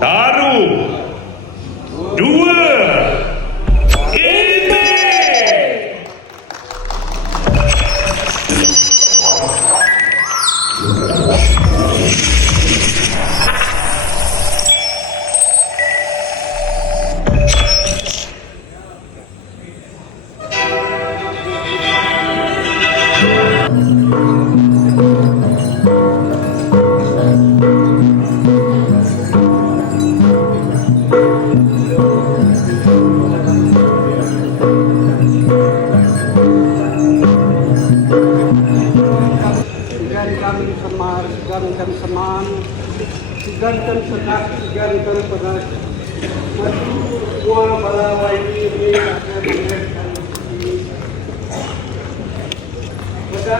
Taruh. 2. Ini. Segan seman, segan senak, segan pedas. Semua para wali ini akan memberikan pada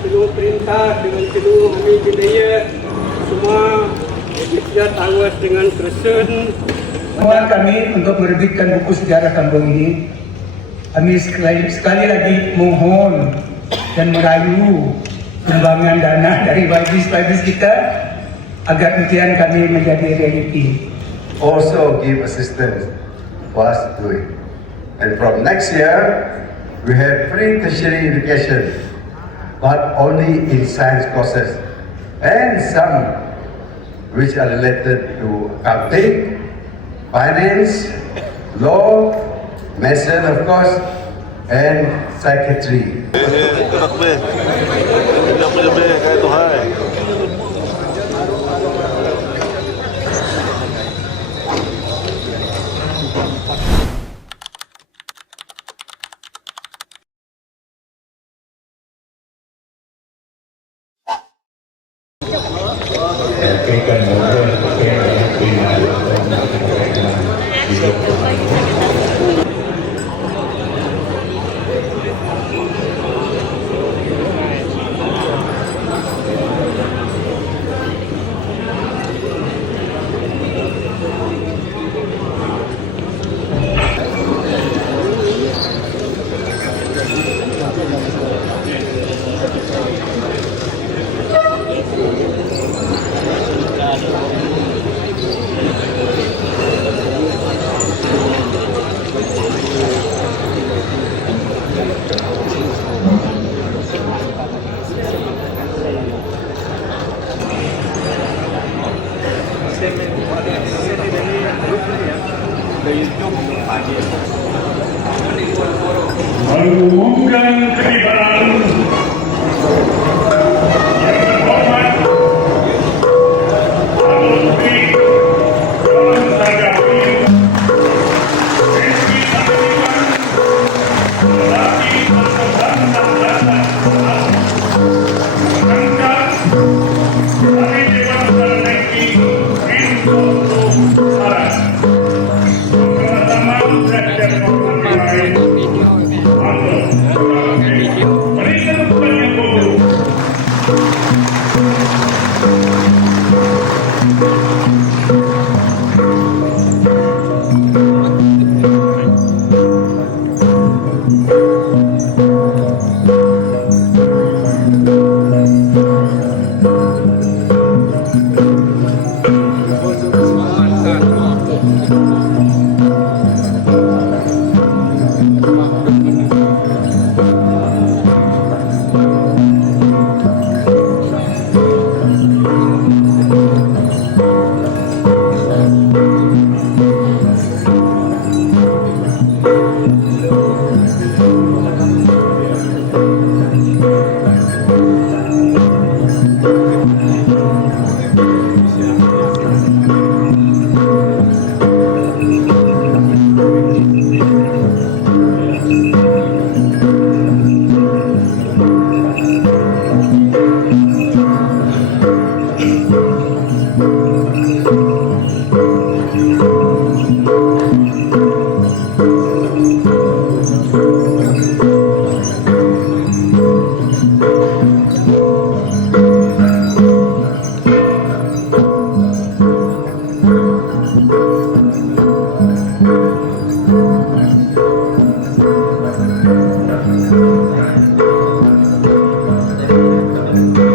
penuh perintah dengan penuh kami budaya semua kita tawas dengan kersen. Mohon kami untuk menerbitkan buku sejarah kampung ini. Kami sekali lagi mohon dan merayu sumbangan dana dari wajib kita agar impian kami menjadi realiti. Also give assistance for us to do it. And from next year, we have free tertiary education, but only in science courses and some which are related to accounting, finance, law, medicine of course, and psychiatry. Mengumumkan ketibaan yang terhormat Menteri Dalam Negeri lagi perkembangan data mengangkat dari Dewan Dalam Negeri Menko Saran bersama sektor lain.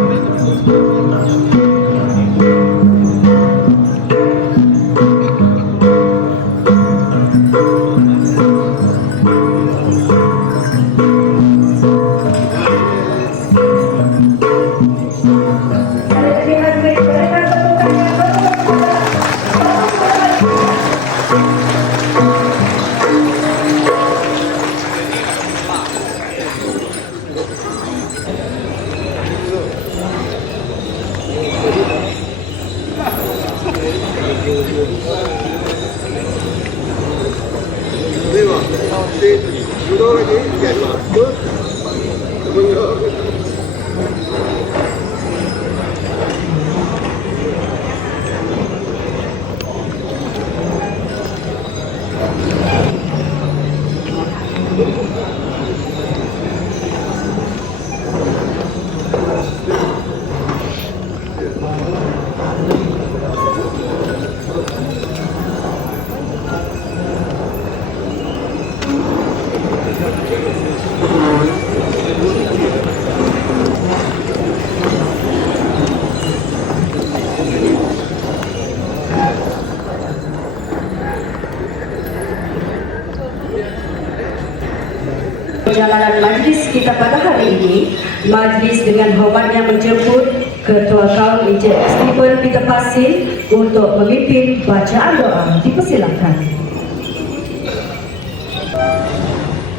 kita pada hari ini, Majlis dengan hormatnya menjemput Ketua Kaum Encik Stephen Peter Pasir untuk memimpin bacaan doa. Dipersilakan.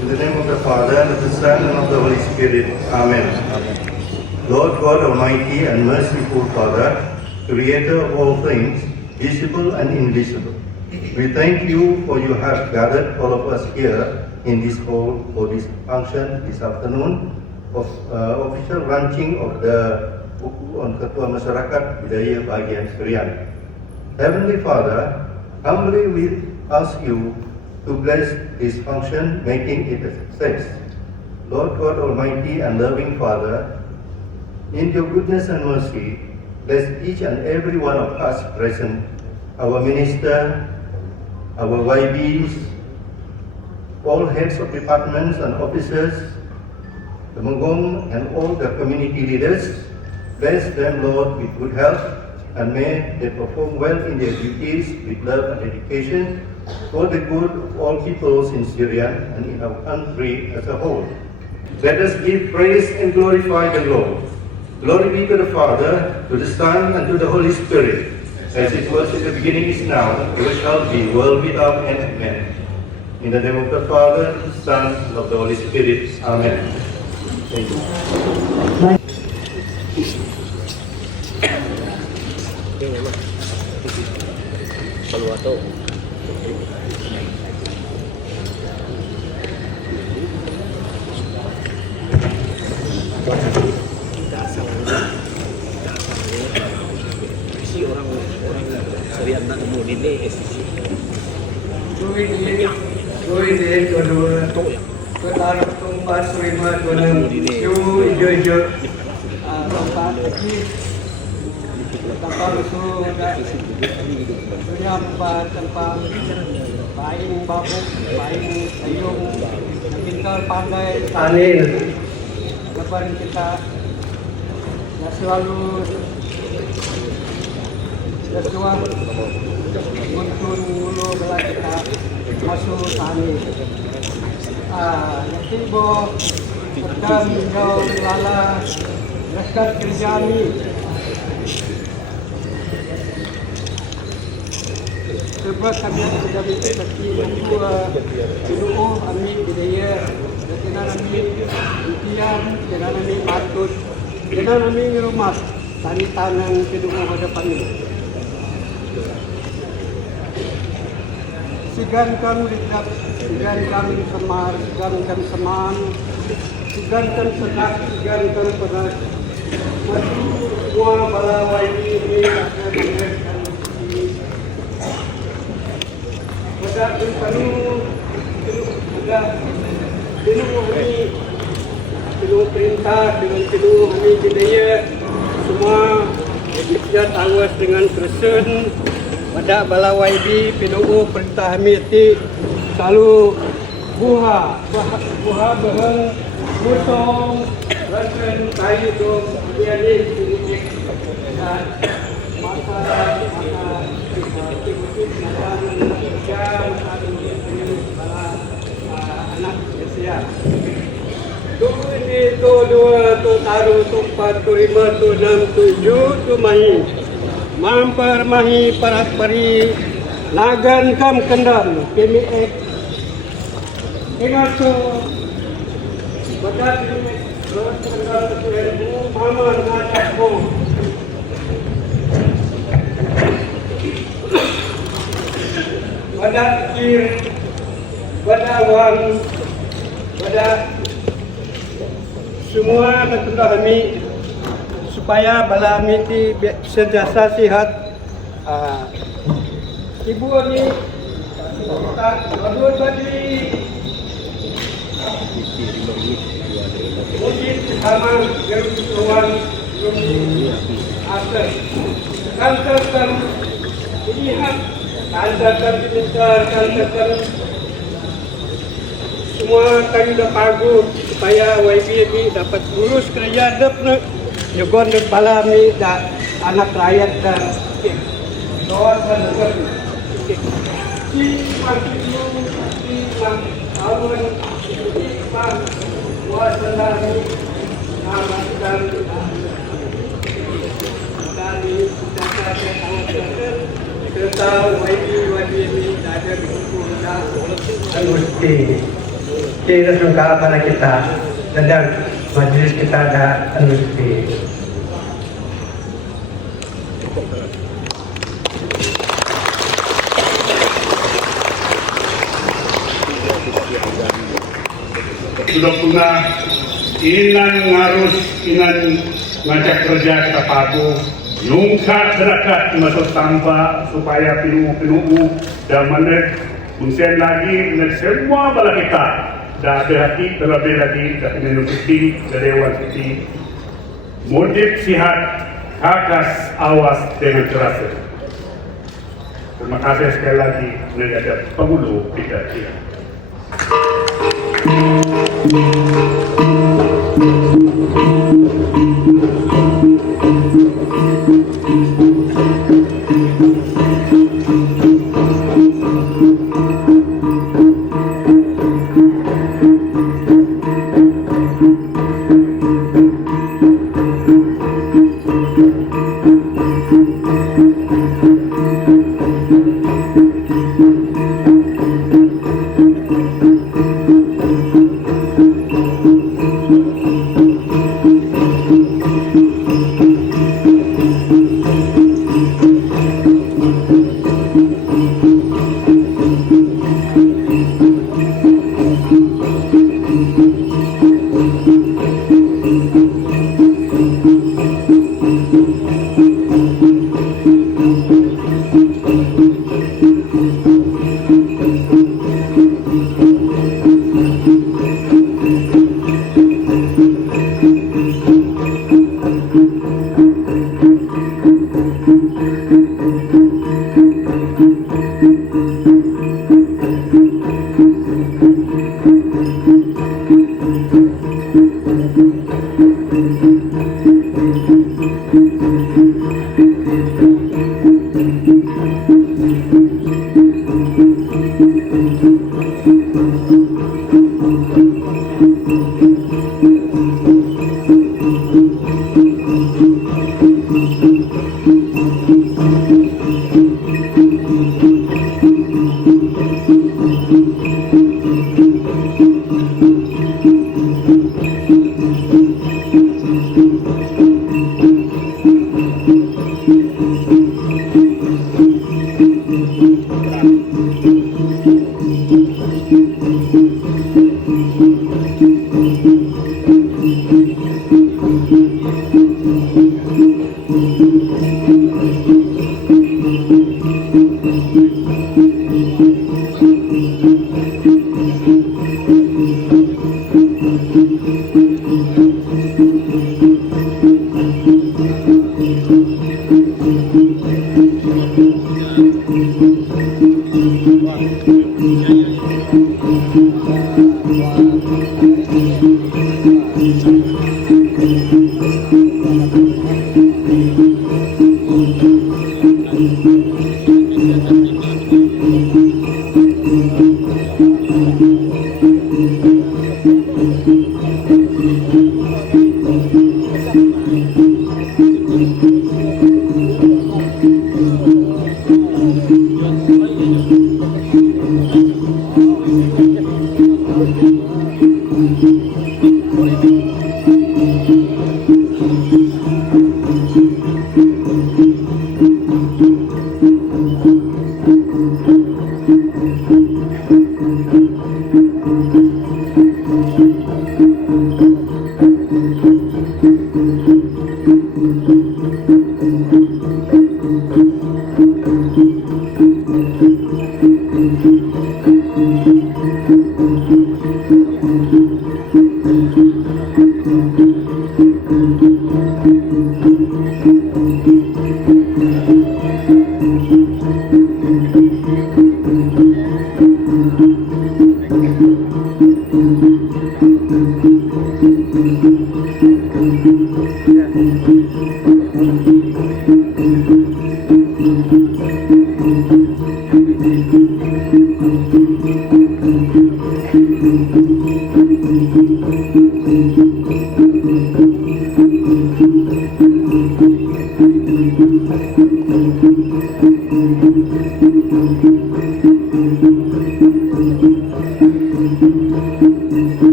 In the name of the Father, and of the Son, and of the Holy Spirit. Amen. Lord God Almighty and merciful Father, Creator of all things, visible and invisible, we thank you for you have gathered all of us here in this hall for this function this afternoon of official launching of the Buku Ketua Masyarakat Budaya Bahagian Serian. Heavenly Father, humbly we ask you to bless this function, making it a success. Lord God Almighty and loving Father, in your goodness and mercy, bless each and every one of us present, our minister, our YBs, all heads of departments and officers, the Mongong and all the community leaders. Bless them, Lord, with good health, and may they perform well in their duties with love and dedication for the good of all peoples in Syria and in our country as a whole. Let us give praise and glorify the Lord. Glory be to the Father, to the Son, and to the Holy Spirit, as it was in the beginning, is now, and ever shall be, world without end. Amen. In the name of the Father, the Son, and of the Holy Spirit. Amen. Thank you. Ketarap tempat terima tuan hijau-hijau tempat kecil tempat rusuh tempat paling babuk paling ayung pintar pandai anil lepas kita selalu berjuang untuk mulu bela kita masuk tani. Nanti bo sedang jauh lala dekat kerjani. Sebab kami sudah bersetuju dulu amin budaya dengan amin impian dengan amin patut dengan amin rumah tani tanang kedua hadapan ini. Sigankan lihat, sigankan semar, sigankan seman, sigankan senak, sigankan pedas. Maju semua balawai ini akan memberikan bukti. Pada penuh ini, penuh perintah dengan penuh kami budaya semua kita tawas dengan kersen. Pada balawai di penuh perintah hamiti selalu buha beheng musong rasen kayu dong jadi masa anak usia dulu ini tu dua tu taruh tu empat tu lima tu enam tujuh tu mahi mempermahi paras pari nagan kam kendam PMX ingat tu badat ini terus kendam tu Muhammad Nasakbo badat kir badat wang badat semua ketua kami supaya bala miti sentiasa sihat. Ibu ni tak bagus tadi. Mungkin sama geruan asal. Kantorkan lihat, kantorkan pintar, kantorkan semua kami dah pagu supaya YB dapat urus kerja dep Jogon dan Balam ni anak rakyat dan doa dan negara. Si Martinu, si Awan, si wasallam dan dari serta wajib ada Gusti, kita suka pada kita dan majelis kita ada Gusti. Sudah pernah inan ngarus inan ngajak kerja kita paku nungkat berangkat masuk tanpa supaya pinuh dan menek unsian lagi menek semua bala kita dah berhati terlebih lagi dah minum putih dewan putih modif sihat kakas awas dengan keras. Terima kasih sekali lagi negara penghulu kita.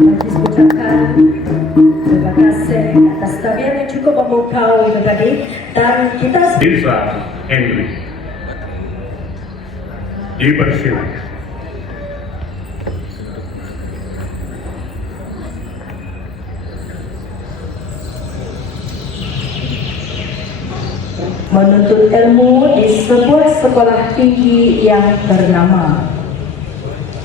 Majlis ucapkan terima kasih atas tabiat yang cukup memukau itu tadi, dan kita Desa Henry dipersilakan. menuntut ilmu di sebuah sekolah tinggi yang ternama.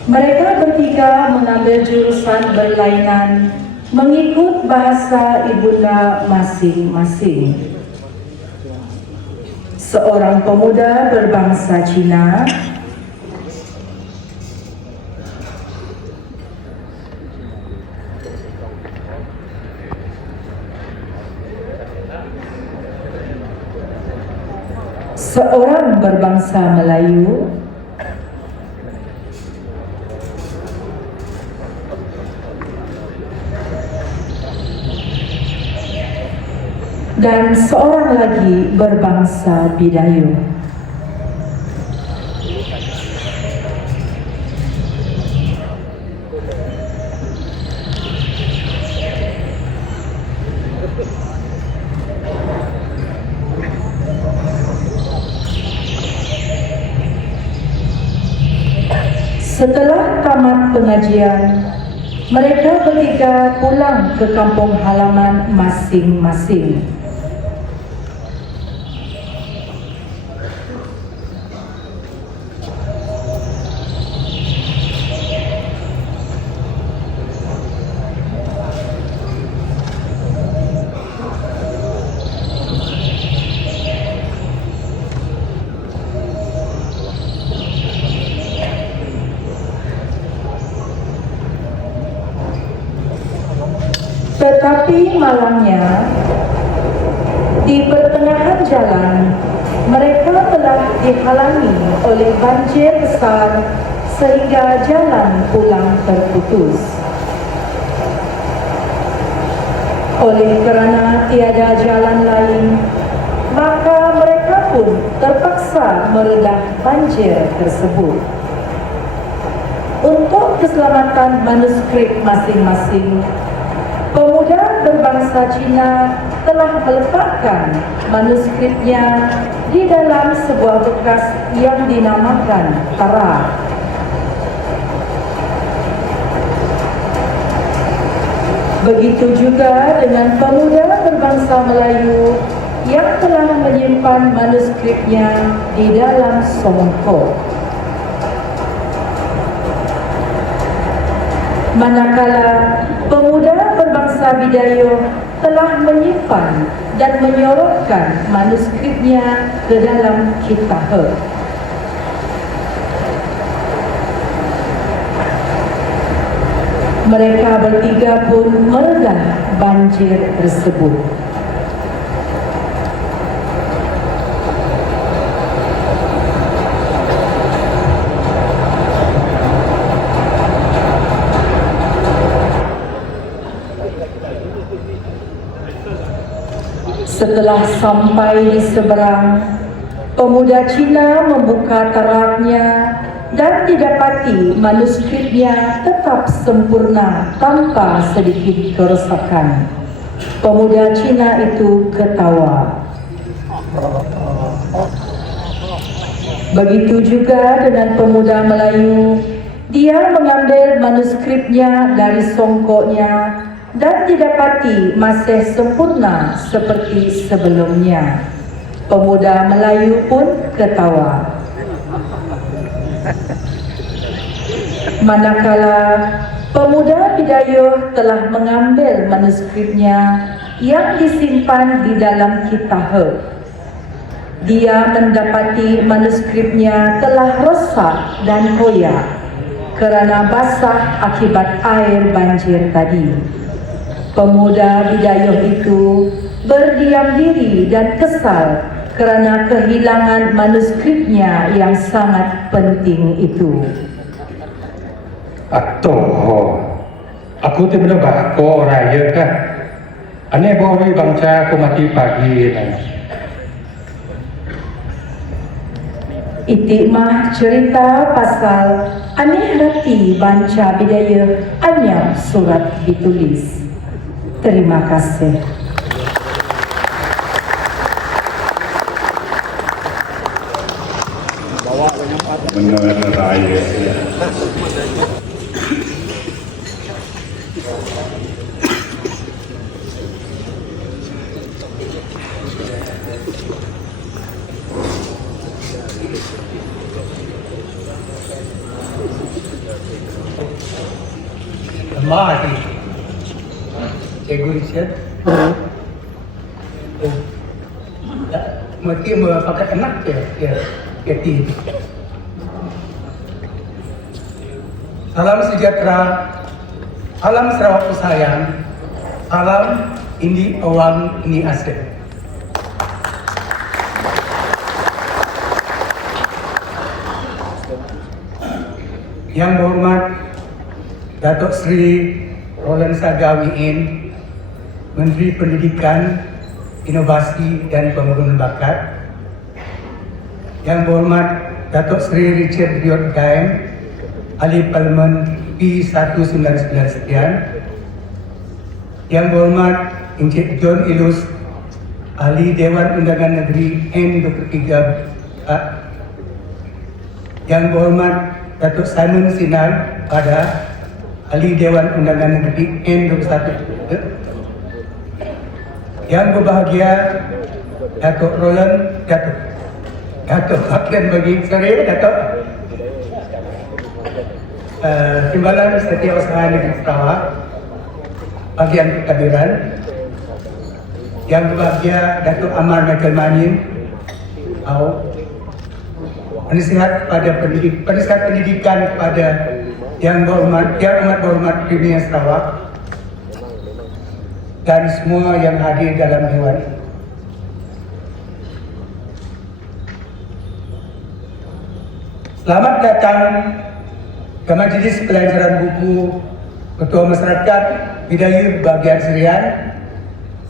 Mereka bertiga mengambil jurusan berlainan mengikut bahasa ibunda masing-masing. Seorang pemuda berbangsa Cina, seorang berbangsa Melayu, dan seorang lagi berbangsa Bidayu. Setelah tamat pengajian, mereka bertiga pulang ke kampung halaman masing-masing. Tetapi malangnya, di pertengahan jalan, mereka telah dihalangi oleh banjir besar sehingga jalan pulang terputus. Oleh kerana tiada jalan lain, maka mereka pun terpaksa meredah banjir tersebut. Untuk keselamatan manuskrip masing-masing, pemuda berbangsa Cina telah meletakkan manuskripnya di dalam sebuah bekas yang dinamakan tara. Begitu juga dengan pemuda berbangsa Melayu yang telah menyimpan manuskripnya di dalam songkok. Manakala pemuda berbangsa Bidayu telah menyimpan dan menyorotkan manuskripnya ke dalam kitab. Mereka bertiga pun meredah banjir tersebut. Setelah sampai di seberang, pemuda Cina membuka taraknya dan didapati manuskripnya tetap sempurna tanpa sedikit kerosakan. Pemuda Cina itu ketawa. Begitu juga dengan pemuda Melayu. Dia mengambil manuskripnya dari songkoknya dan didapati masih sempurna seperti sebelumnya. Pemuda Melayu pun ketawa. Manakala pemuda Bidayuh telah mengambil manuskripnya yang disimpan di dalam kitab, dia mendapati manuskripnya telah rosak dan koyak kerana basah akibat air banjir tadi. Pemuda Bidayuh itu berdiam diri dan kesal kerana kehilangan manuskripnya yang sangat penting itu. Atoh, aku tu benar bako raya kan. Ane bawa bangsa aku mati pagi lah. Itikmah cerita pasal aneh rati banca Bidayuh anyam surat ditulis. Terima kasih. Benar raya. Lemah ni. Cikgu Richard. Mesti pakai enak ya ti. Salam sejahtera, salam Sarawak sayang, salam ini awang ini asal. Yang berhormat Datuk Seri Roland Sagawiin, Menteri Pendidikan, Inovasi dan Pembangunan Bakat. Yang berhormat Datuk Seri Richard Diot Daim, Ahli Parlimen P199 sekian. Yang berhormat Encik John Ilus, Ahli Dewan Undangan Negeri N23. Yang berhormat Datuk Simon Sinar pada Ahli Dewan Undangan Negeri N21. Yang berbahagia Datuk Roland, Datuk Hakian bagi saya, Datuk Timbalan Setiausaha Negeri Sarawak bagian Kekabiran. Yang berbahagia Datuk Amar Michael Manin, penasihat pendidikan kepada yang amat berhormat Premier Sarawak dan semua yang hadir dalam dewan. Selamat datang ke Majlis Pelajaran Buku Ketua Masyarakat Bidayuh Bahagian Serian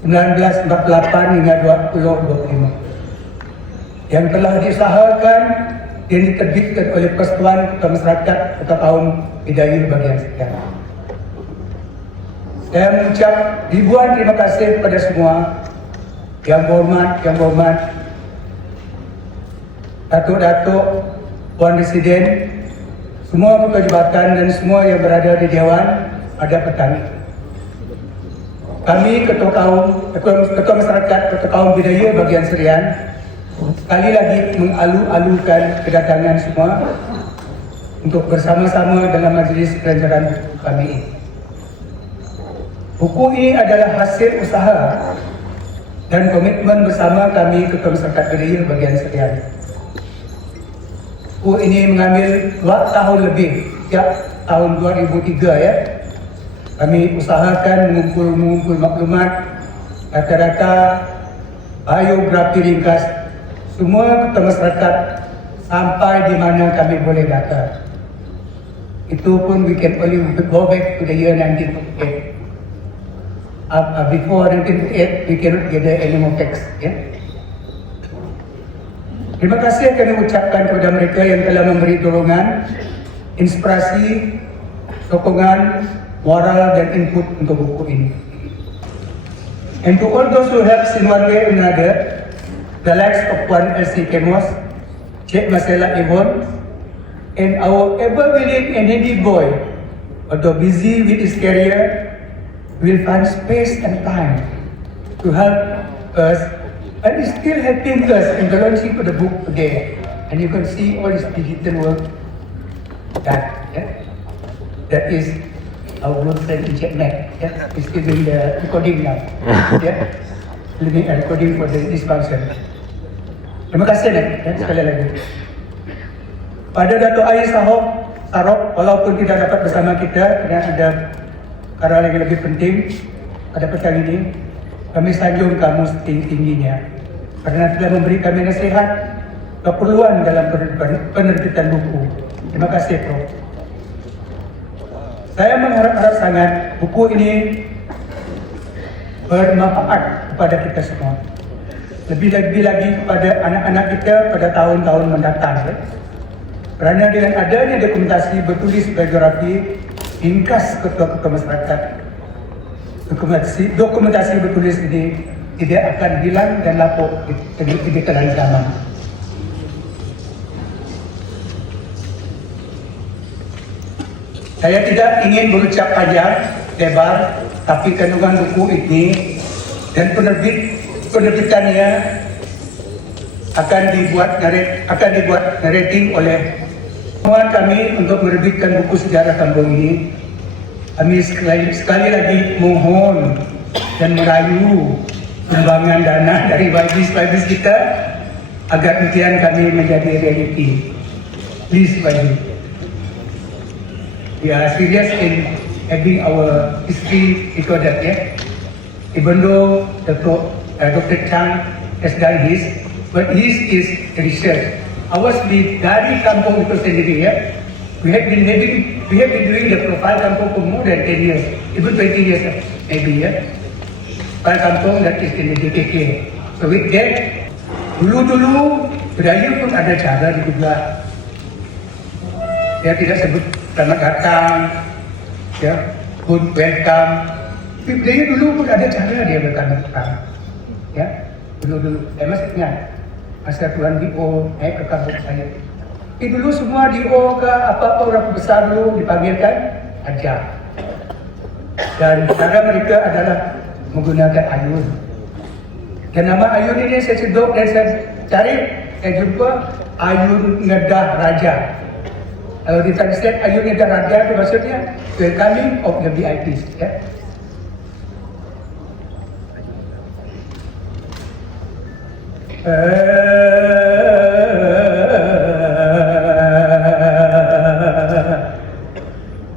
1948 hingga 2025 yang telah diusahakan dan diterbitkan oleh Persatuan Ketua Masyarakat Kota Tahun Bidayuh Bahagian Serian. Saya mengucap ribuan terima kasih kepada semua yang berhormat Datuk-Datuk, Puan Residen, semua ketua jabatan dan semua yang berada di Dewan pada petang ini. Kami Ketua Masyarakat Kota Kaum Bidayuh Bahagian Serian sekali lagi mengalu-alukan kedatangan semua untuk bersama-sama dalam majlis pelancaran buku kami ini. Buku ini adalah hasil usaha dan komitmen bersama kami Ketua Masyarakat Bidayuh Bahagian Serian. Buku ini mengambil 2 tahun lebih, sejak tahun 2003 ya. Kami usahakan mengumpul maklumat, data-data, biografi ringkas, semua ketua masyarakat sampai di mana kami boleh data. Itu pun we can only go back to the year 1948. Before 1948, we cannot gather any more text. Ya. Terima kasih kami ucapkan kepada mereka yang telah memberi dorongan, inspirasi, sokongan, moral dan input untuk buku ini. And to all those who helps in one way or another, the likes of Puan Elsie Kemos, Cik Marcella Evon, and our ever-willing and handy boy, although busy with his career, will find space and time to help us, and is still helping us in the launching of the book today. And you can see all this digital work that is our good friend Encik Mac. He's still doing the recording now. Doing a recording for this function. Terima kasih sekali lagi. Pada Dato' Ayi Sarok, walaupun tidak dapat bersama kita kerana ada perkara yang lebih penting pada petang ini, kami sanjung kamu setinggi-tingginya kerana telah memberi kami nasihat keperluan dalam penerbitan buku. Terima kasih, Prof. Saya mengharap-harap sangat buku ini bermanfaat kepada kita semua. Lebih-lebih lagi kepada anak-anak kita pada tahun-tahun mendatang. Kerana dengan adanya dokumentasi bertulis biografi ringkas ketua-ketua masyarakat, dokumentasi bertulis ini tidak akan hilang dan lapuk di telan zaman. Saya tidak ingin berucap panjang lebar, tapi kandungan buku ini dan penerbitannya akan dibuat narrating oleh mohon kami untuk menerbitkan buku sejarah kampung ini. Kami sekali lagi mohon dan merayu sumbangan dana dari YBs kita agar impian kami menjadi realiti. Please YB. We are serious in having our history recorded, even though Dr. Chang has done his, but his is research. Ours di dari kampung itu sendiri, we have been doing the profile kampung for more than 10 years, even 20 years maybe, profile kampung that is in the DKK. So with that, dulu Melayu pun ada cara juga. Dia tidak sebut selamat datang, good welcome. Dia dulu pun ada cara dia bertanda-tanda. Dulu. Saya masih ingat masa Tuan D.O. naik ke kampung saya. Dulu semua D.O. ke apa-apa orang besar dulu dipanggilkan ajar. Dan cara mereka adalah menggunakan ayun. Dan nama ayun ini saya sedok dan saya cari, saya jumpa ayun ngedah raja. Kalau ditranslate ayun ngedah raja itu maksudnya welcoming of the VIPs.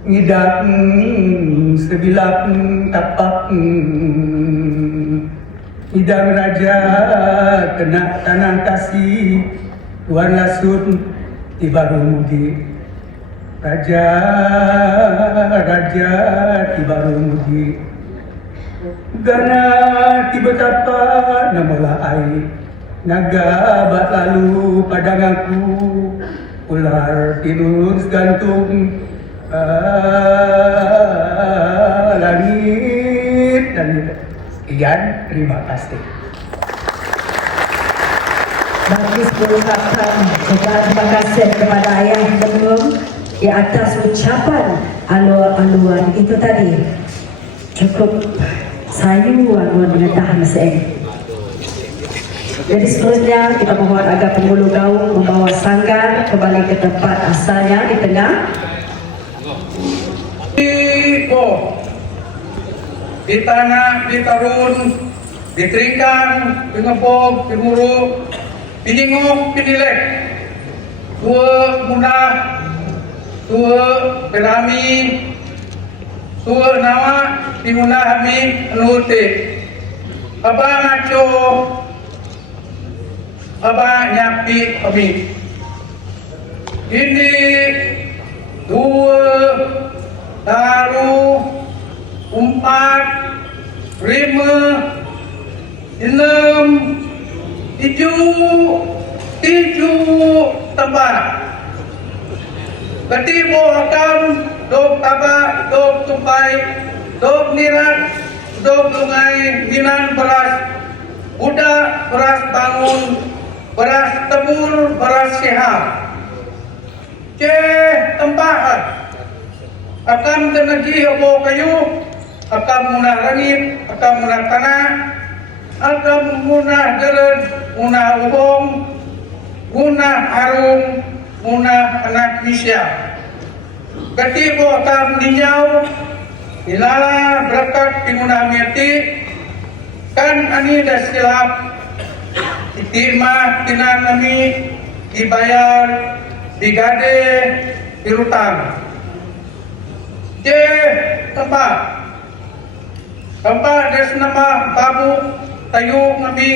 Ngidak sebilak tapak hidang raja kena tanang kasih tuan lasut di Barumudi raja di Barumudi gana tiba tapa namola ai naga bat lalu padang aku ular tinus gantung langit dan sekian, terima kasih. Bagi mengucapkan terima kasih kepada Ayah Menum di atas ucapan aluan itu tadi cukup sayu aluan mengetah mesin. Jadi seterusnya kita mohon agar penghulu gaung membawa sanggar kembali ke tempat asalnya di tengah. Di tanah, di tarun, di teringkan, di ngepok, di muruk, di jinguk, di dilek. Tua munah, tua berami, tua nama, di munah kami nuti. Abah ngaco, abah nyapi kami. Ini dua taruh 4, 5, 6, 7 tempat. Ketipu akan dok tabak, dok tumpai, dok nirat, Dog lungai minan beras budak, beras bangun, beras tebur, beras sehat. Tempat akan tenagi abo kayu, akan munah langit, akan munah tanah, akan munah deret, munah ubong, munah harung, munah anak misya. Ketibo akan ninyau, ilala berkat pingunah meti, kan ani dah silap, itimah tinan kami dibayar, digade, dirutang. Tempat des nama babu tayu kami,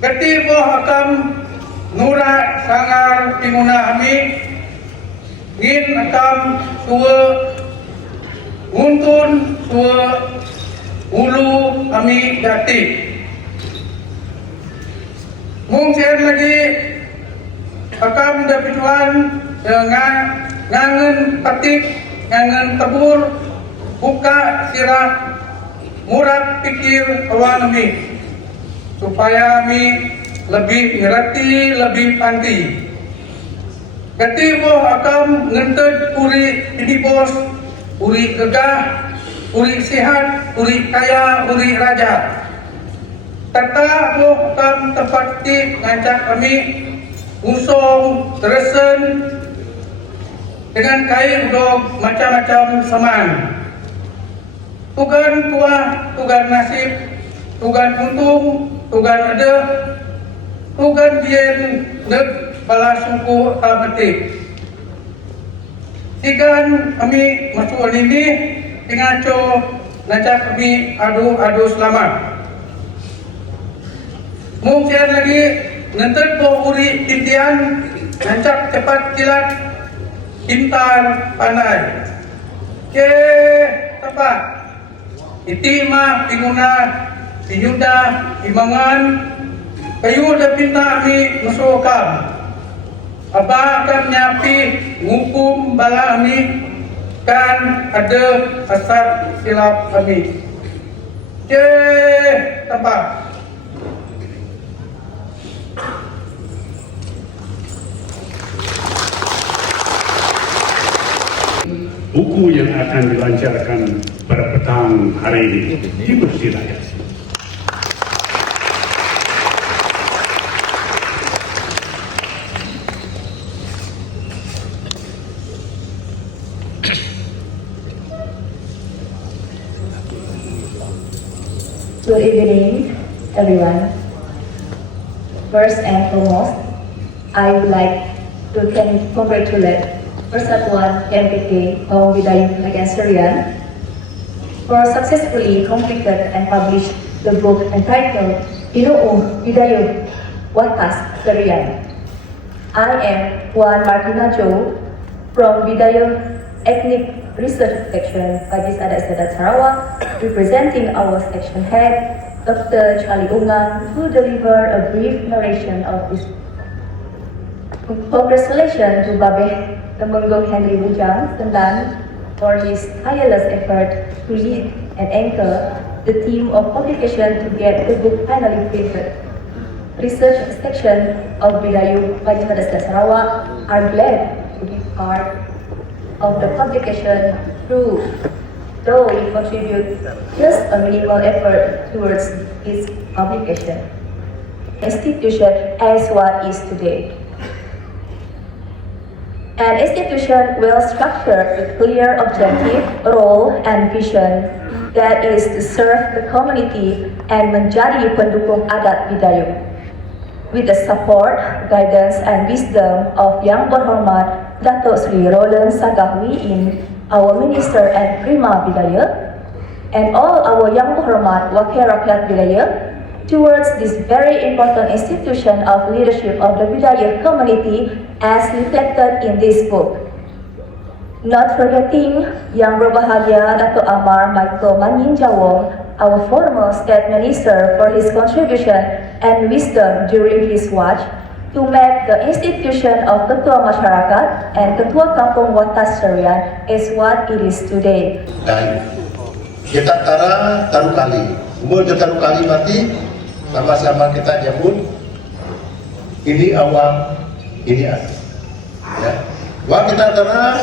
ketibo akan nura sangar pingunah kami, ngin akan tua nguntun tua ulu kami jati. Mungkin lagi akan dapituan dengan ngangen petik, ngangen tebur, buka sirah, murah pikir awan kami, supaya kami lebih ngerti, lebih panti. Ketibo akan ngentet uri ini bos, uri gegah, uri sehat, uri kaya, uri raja. Tata boh akan tepati ngajak kami usung teresen dengan kain dog macam-macam saman. Tugan tua, tugan nasib, tugan untung, tugan ada, tugan dien nek bala suku kabetik. Tigan kami masuk ini dengan ngajak kami adu selamat. Mungkin lagi ngentet po uri tindian, ngajak cepat kilat, pintar pandai. Tepat. Itima pinguna, pinyuda, imangan, kayu da pinta kami masukam. Aba akan nyapi ngukum bala kami kan ada asal silap kami. Tepat. Buku yang akan dilancarkan pada petang hari ini dipersilakan. Good evening, everyone. First and foremost, I would like to congratulate Persatuan MPK Kaum Bidayuh Negara Syrian for successfully completed and published the book entitled Pinuuh Bidayuh Watas Syrian. I am Puan Martina Jo from Bidayuh Ethnic Research Section Bajis Adat Sadat Sarawak, representing our section head, Dr. Charlie Ungang, to deliver a brief narration of this. Congratulations to Babeh Temenggung Henry Bujang Sendan for his tireless effort to lead and anchor the team of publication to get the book finally printed. Research section of Bidayuh Bajis Adat Sarawak are glad to be part of the publication though we contribute just a minimal effort towards its publication. Institution as what is today. An institution well structured with clear objective, role, and vision that is to serve the community and menjadi pendukung adat Bidayuh. With the support, guidance, and wisdom of Yang Berhormat Datuk Sri Roland Sagahwiin, our Minister and Prima Bidayuh, and all our Yang Berhormat Wakil Rakyat Bidayuh, towards this very important institution of leadership of the Bidayuh community as reflected in this book. Not forgetting Yang Berbahagia Datuk Amar Michael Manyin Jawong, our former State Minister, for his contribution and wisdom during his watch to make the institution of Ketua Masyarakat and Ketua Kampung Watas Syrian is what it is today. Dan kita taruh kali. Umur kita taruh kali mati, sama-sama kita nyebut. Ini awam, ini akhir. Ya. Wah kita taruh,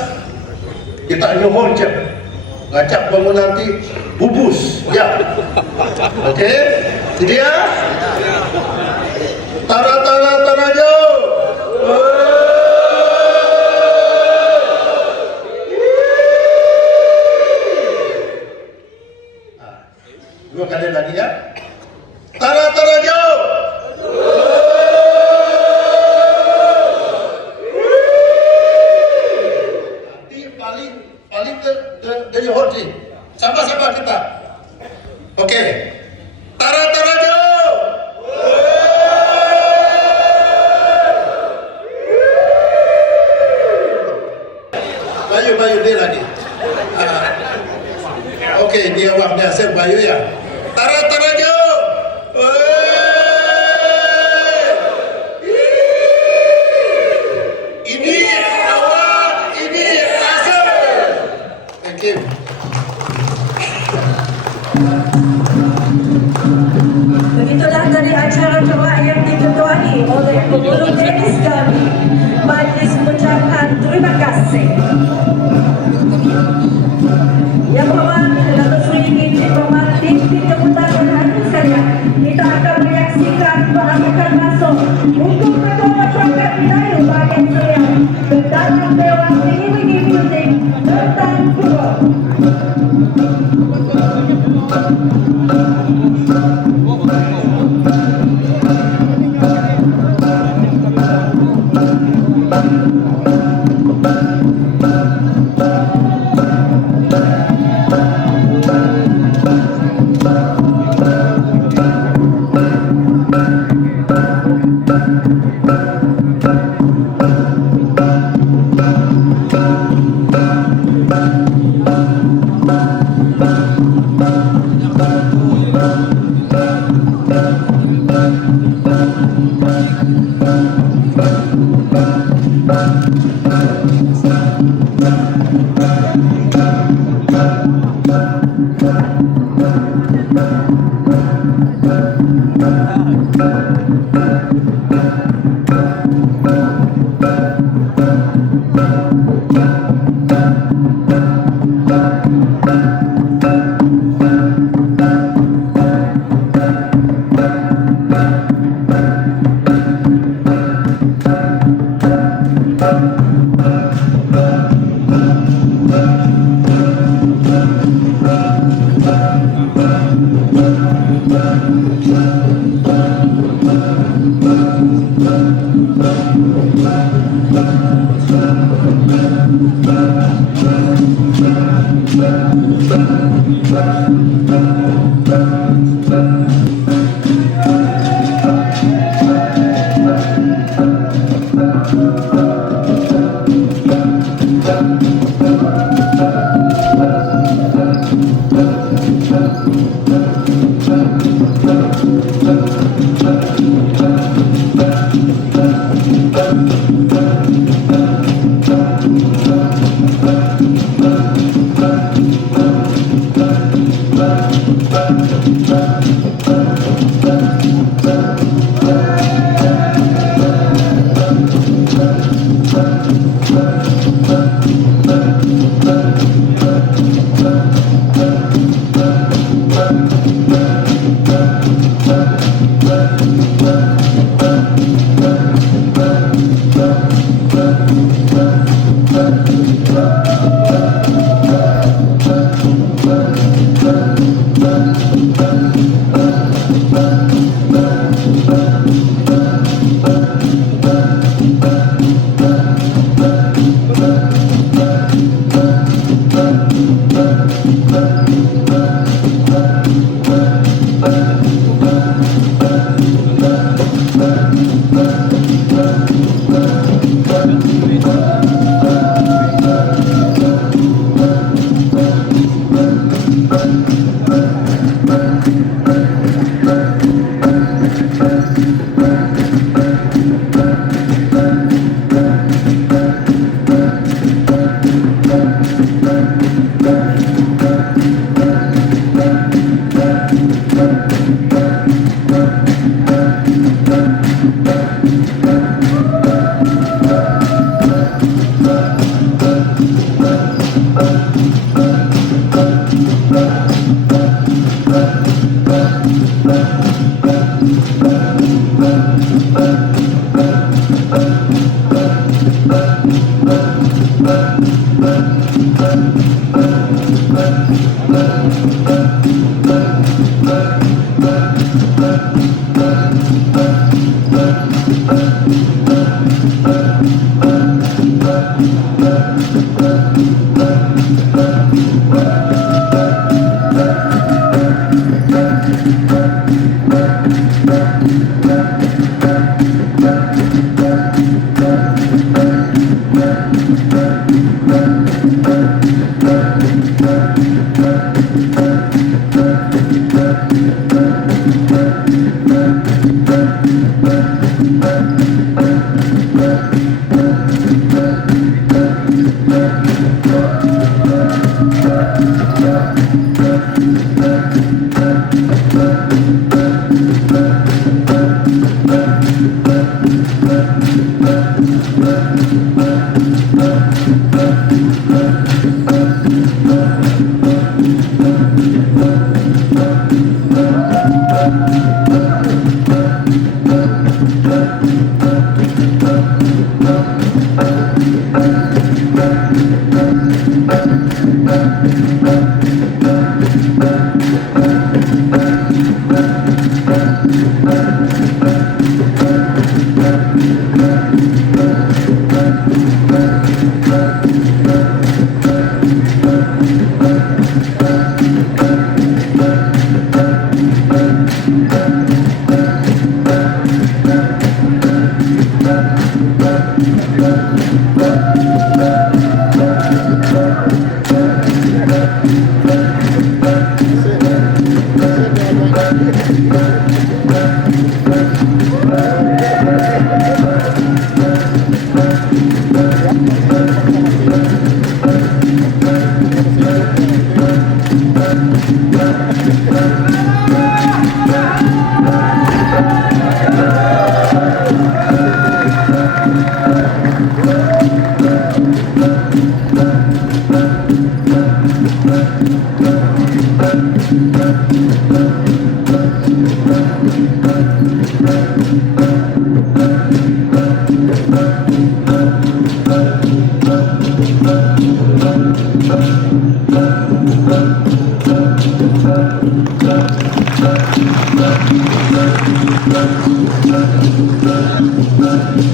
kita nyohon cek, ngacak bangun nanti bubus, ya. Oke, jadi ya. Tara jo. Dua kali lagi ya. Tara jo. Paling dari hoti. Sama-sama kita. Oke. Tara jo. Bayu dia lagi. Oke, dia waktunya saya Bayu ya. Tara jo. Ini awal, ini asal. Thank you. Begitulah tadi acara doa yang diketuai oleh pengurus tenis kami. Majlis mengucapkan terima kasih. Yang hormat Datuk Seri Encik Komarudin di Keputusan Hati sekalian, kita akan menyaksikan akan masuk untuk Ketua Masyarakat Melayu bagian Serian ke dalam Dewan Tinggi Music tentang Purwo.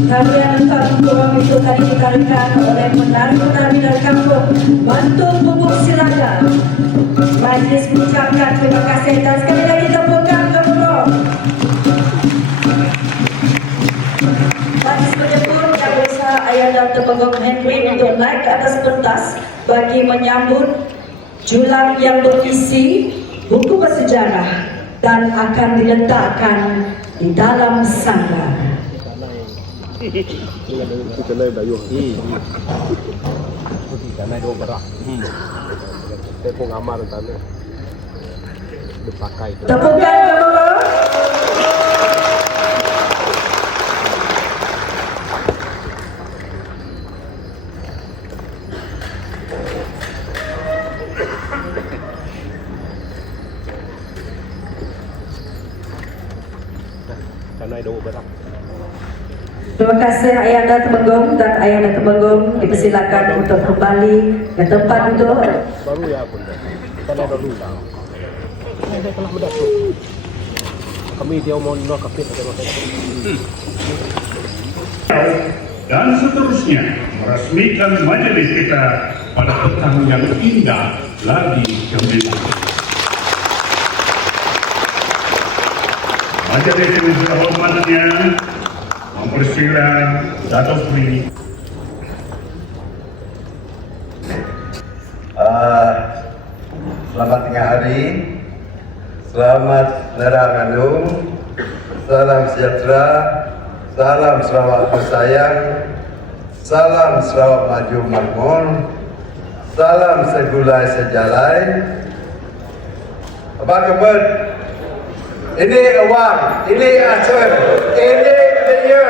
Tarian kampung itu tadi ditarikan oleh penari-penari dari kampung Bantung Bubuk Siraga. Majlis mengucapkan terima kasih dan sekali lagi tepukan kampung. Majlis menyebut Yang Besar Ayahanda Temenggung Henry untuk naik ke atas pentas bagi menyambut julang yang berisi buku bersejarah dan akan diletakkan di dalam sanggar. Tepukan kamu. Terima kasih Ayahanda Temenggung dan Ayahanda Temenggung dipersilakan untuk kembali ke tempat duduk. Baru ya pun. Karena ada dulu. Saya telah berdatuk. Kami dia mau nol kapit Dan seterusnya meresmikan majelis kita pada petang yang indah lagi gembira. Majelis ini sehormatnya mempersilahkan Datuk Sri Selamat tengah hari, selamat Nerangandung, salam sejahtera, salam Sarawak bersayang, salam Sarawak maju makmur, salam segulai sejalai. Apa kabar? Ini awang, ini acer, ini player.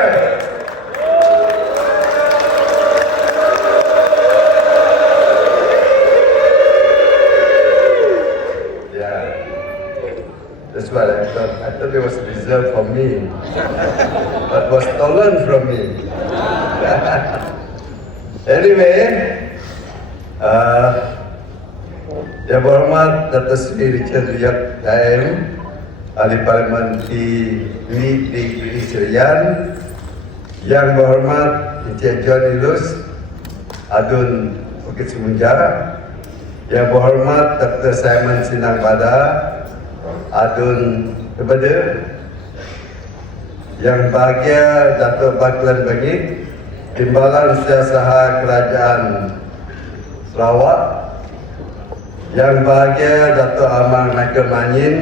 That's what I thought it was reserved for me, but was stolen from me. Anyway, Yang Berhormat Datuk Seri Richard Riyad AM, Ahli Parlimen di Serian, Yang Berhormat Encik John Ilus, Adun Bukit Semenjara, Yang Berhormat Dr. Simon Sinang Pada, Adun kepada Yang Bahagia Datuk Baklan Bangit, Timbalan Siasaha Kerajaan Sarawak, Yang Bahagia Datuk Amar Michael Manyin,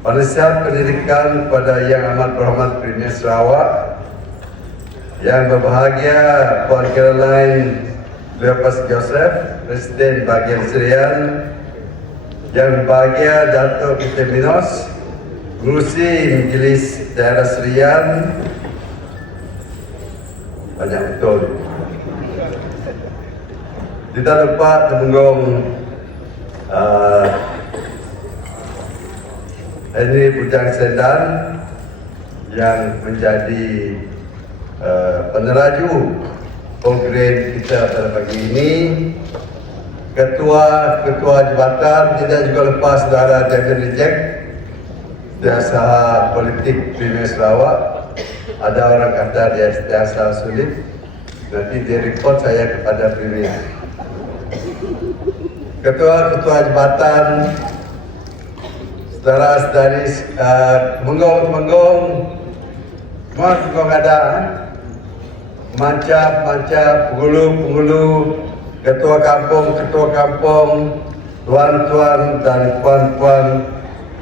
Penasihat Pendidikan kepada Yang Amat Berhormat Premier Sarawak, Yang berbahagia Puan Caroline Lepas Joseph, Presiden Bahagian Serian, Yang Bahagia Datuk Peter Minos, Ngurusi Majlis Daerah Serian, banyak betul. Tidak lupa Temenggung Henry Bujang Sendan yang menjadi peneraju program kita pada pagi ini. Ketua Jabatan, tidak juga lepas saudara David Reject, Setiausaha Politik Premier Sarawak. Ada orang kata dia setiausaha sulit, nanti dia report saya kepada Premier. Ketua Jabatan, saudara-saudari Temenggung, semua Temenggung ada, Mancap, Penghulu, Ketua kampung, tuan-tuan dan puan-puan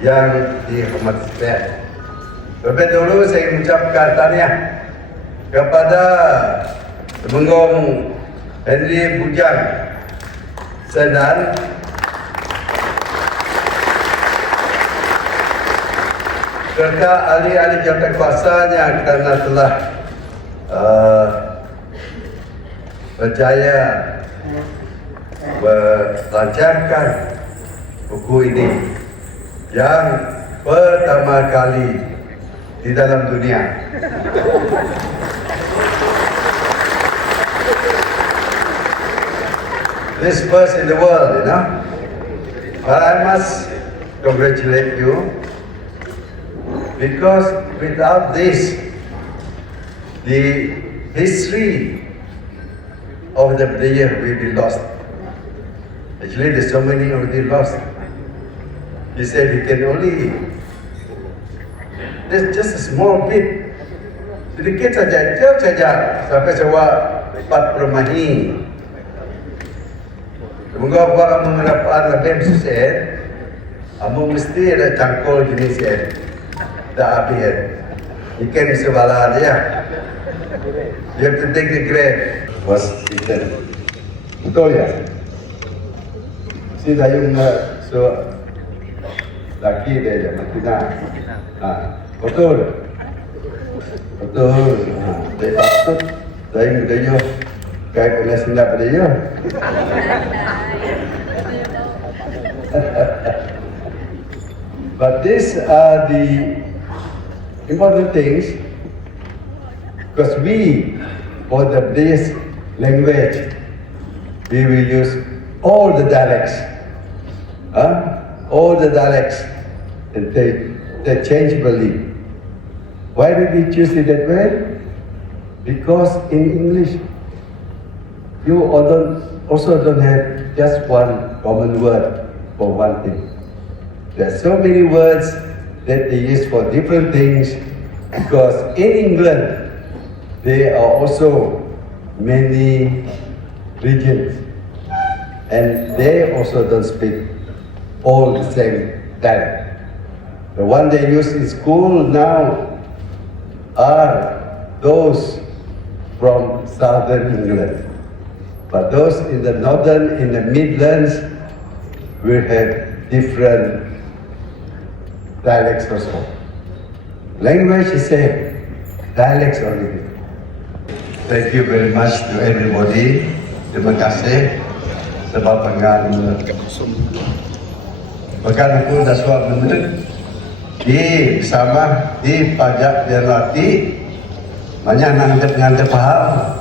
yang dihormati sekalian. Terlebih dahulu saya mengucapkan tahniah kepada Temenggung Henry Bujang Sendan serta ahli-ahli jawatankuasanya kerana telah berjaya melancarkan buku ini yang pertama kali di dalam dunia. This first in the world, you know. But I must congratulate you because without this, the history of the Budaya will be lost. Actually, there's so many already lost. He said he can only, there's just a small bit. Sedikit saja, jauh saja sampai sewa 40 mahi. Semoga kamu mendapat lebih sukses. Kamu mesti ada cangkul jenis tak habis. Ikan bisa bala dia. You have to take the grade. Was eaten. Betul ya? Si dayung so laki dia je makina. Betul. Betul. Dia patut dayung dia kayak kena sendap dia. But these are the important things because we, for the Buddhist language, we will use all the dialects. All the dialects and they changeably. Why did we choose it that way? Because in English, you also don't have just one common word for one thing. There are so many words that they use for different things because in England, there are also many regions and they also don't speak all the same dialect. The one they use in school now are those from southern England. But those in the northern, in the Midlands, will have different dialects also. Language is same, dialects only. Thank you very much to everybody. Terima kasih sebab bahkan aku dah suap benar di bersama di pajak dan latih banyak nganggep faham.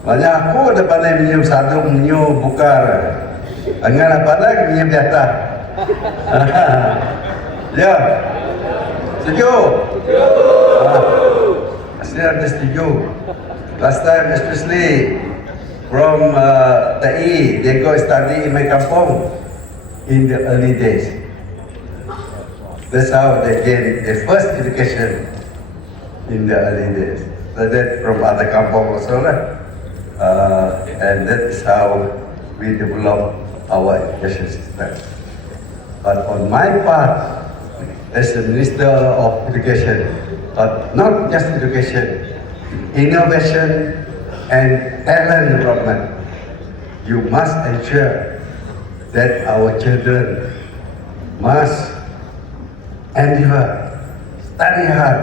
Banyak aku ada pandai menyium sadung, menyium bukar. Angan apa lagi menyium di atas. Ya, setuju? Saya ada setuju. Last time especially from TI, they go study in my kampung in the early days. That's how they gain their first education in the early days. So that from other kampung also lah. And that is how we develop our education system. But on my part, as the Minister of Education, but not just education, innovation and talent development, you must ensure that our children must endeavor, study hard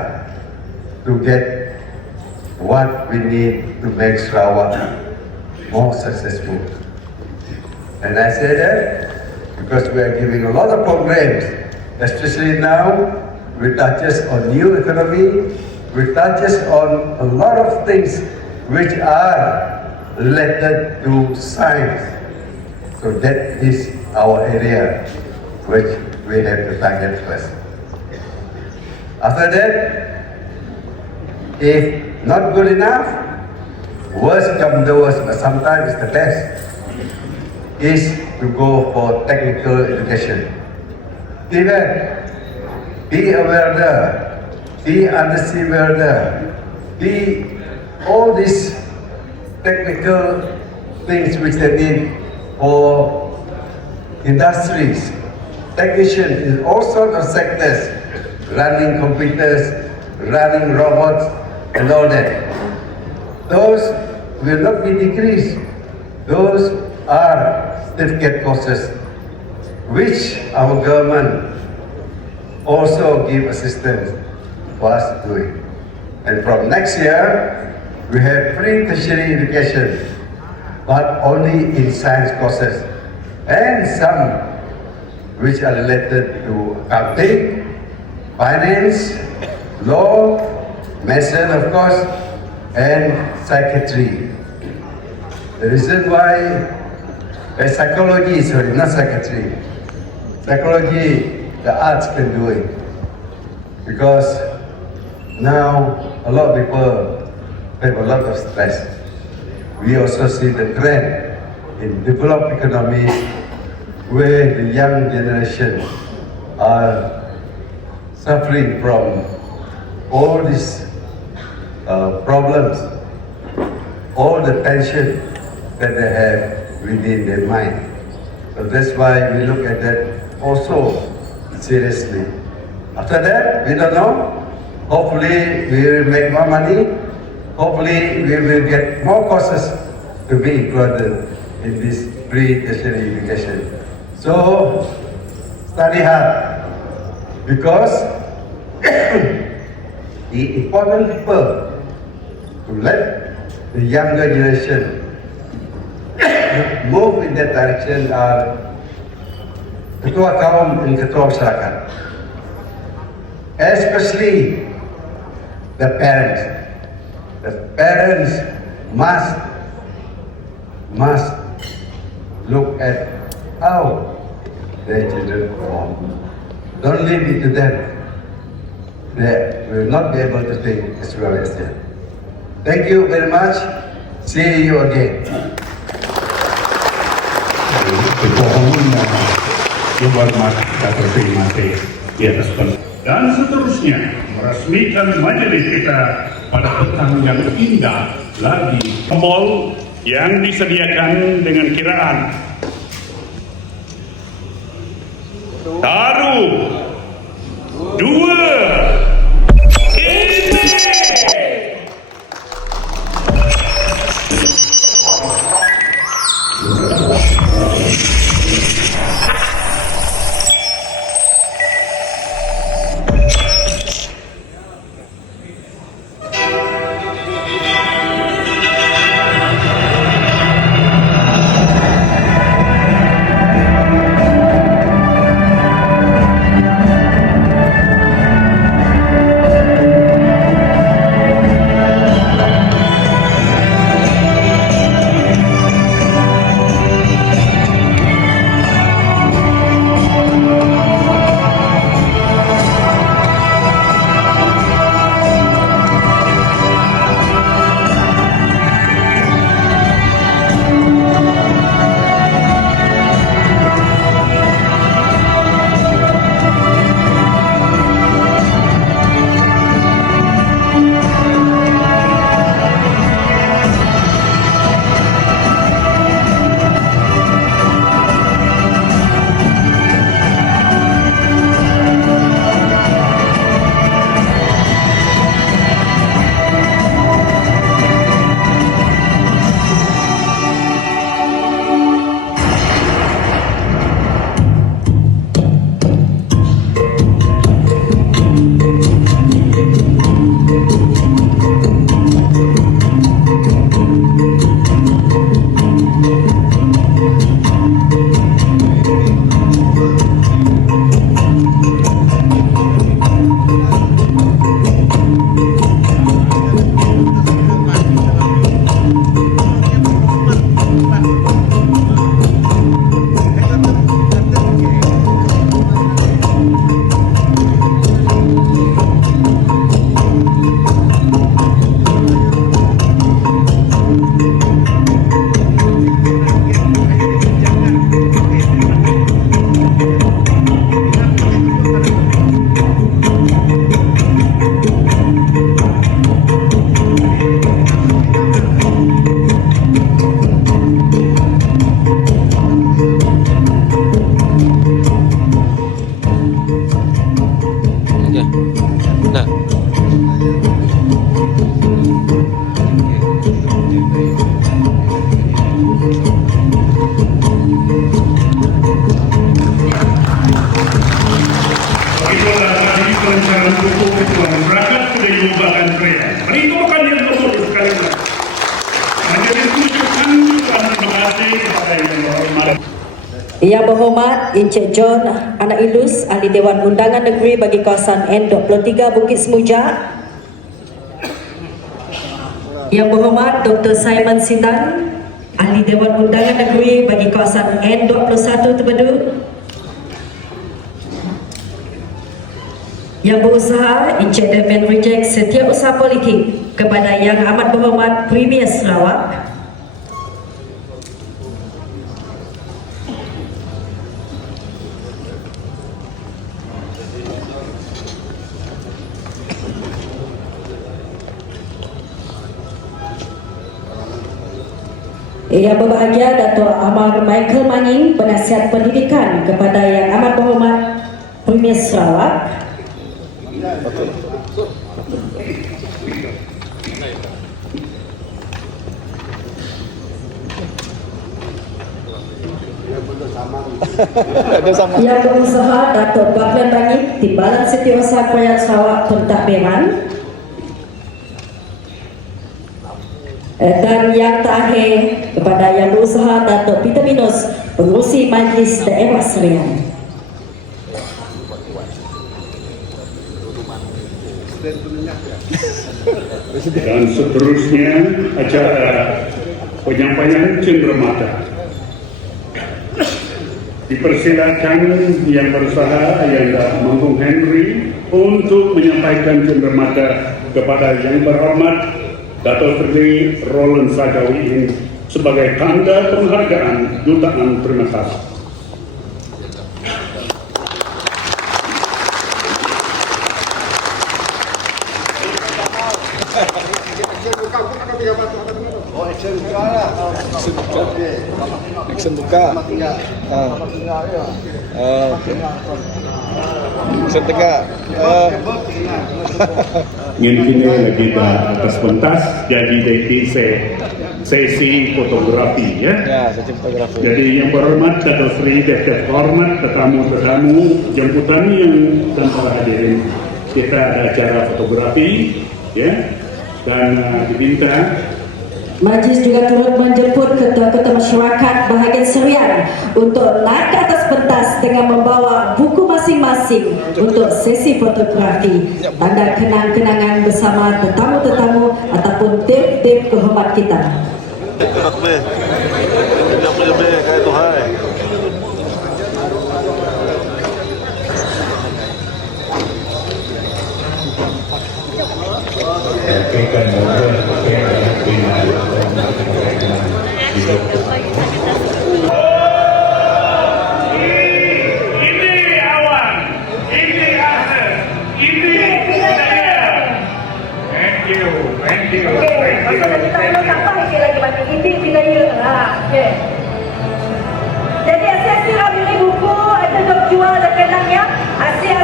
to get what we need to make Sarawak more successful. And I say that because we are giving a lot of programs, especially now, we touches on new economy, we touches on a lot of things which are related to science. So that is our area which we have to target first. After that, if not good enough, worse come the worst, but sometimes the best is to go for technical education. Be aware there, be undersea there, be all these technical things which they need for industries, technicians in all sorts of sectors, running computers, running robots, and all that. Those will not be degrees. Those are certificate courses, which our government also give assistance for us to do it. And from next year, we have free tertiary education, but only in science courses, and some which are related to accounting, finance, law, medicine of course, and psychiatry. The reason why Psychology, sorry, not psychiatry. Psychology, the arts can do it. Because now a lot of people have a lot of stress. We also see the trend in developed economies where the young generation are suffering from all these problems, all the tension that they have within their mind. So that's why we look at that also seriously. After that, we don't know. Hopefully, we will make more money. Hopefully, we will get more courses to be included in this pre-tertiary education. So, study hard, because the important people to let the younger generation move in that direction are ketua kaum dan ketua masyarakat, especially the parents. The parents must look at how their children perform. Don't leave it to them. They will not be able to think as well as them. Thank you very much. See you again. Ketua Umum yang hormat Dato' Sri Mate di atas dan seterusnya meresmikan majelis kita pada petang yang indah lagi. Mall yang disediakan dengan kiraan taruh 2 ini. Yang berhormat Encik John Anak Ilus, Ahli Dewan Undangan Negeri bagi kawasan N23 Bukit Semujak. Yang berhormat Dr. Simon Sindan, Ahli Dewan Undangan Negeri bagi kawasan N21 Tebedu yang berusaha Encik Dewan Reject Setiausaha Politik kepada Yang Amat Berhormat Premier Sarawak, Yang berbahagia Dato' Amar Michael Manning, Penasihat Pendidikan kepada Yang Amat Berhormat Premier Sarawak, Yang berusaha Dato' Baklan Bangit, Timbalan Setiausaha Kerajaan Sarawak Pentadbiran, dan yang terakhir kepada yang berusaha Dato' Peter Minus, Pengerusi Majlis Daerah Serian. Dan seterusnya acara penyampaian cenderamata. Dipersilakan yang berusaha Ayanda Mangkung Henry untuk menyampaikan cenderamata kepada yang berhormat Dato' Sri Roland Sagawi sebagai tanda penghargaan jutaan terima kasih. Action buka. Okey. Action tegak. Ingin kini lagi atas pentas jadi dari sesi fotografi ya. Ya, sesi fotografi. Jadi yang berhormat Dato' Sri Dr. Hormat tetamu-tetamu jemputan yang tanpa hadirin, kita ada acara fotografi ya, dan diminta Majlis juga turut menjemput ketua-ketua masyarakat bahagian Serian untuk naik ke atas pentas dengan membawa buku masing-masing untuk sesi fotografi, tanda kenang-kenangan bersama tetamu-tetamu ataupun tip-tip kehormat kita. ini awal, ini akhir, ini saya. Thank you. Kalau kita belum sampai dia lagi bagi ini bila dia. Okey. Jadi asyik beli buku ada dok jual dan kenangnya. Asyik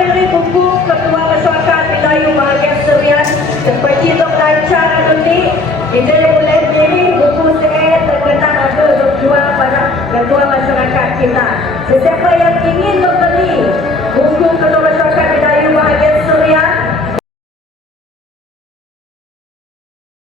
beli buku ketua masyarakat Melayu bahagian Serian seperti dok lancar nanti. Kita boleh beli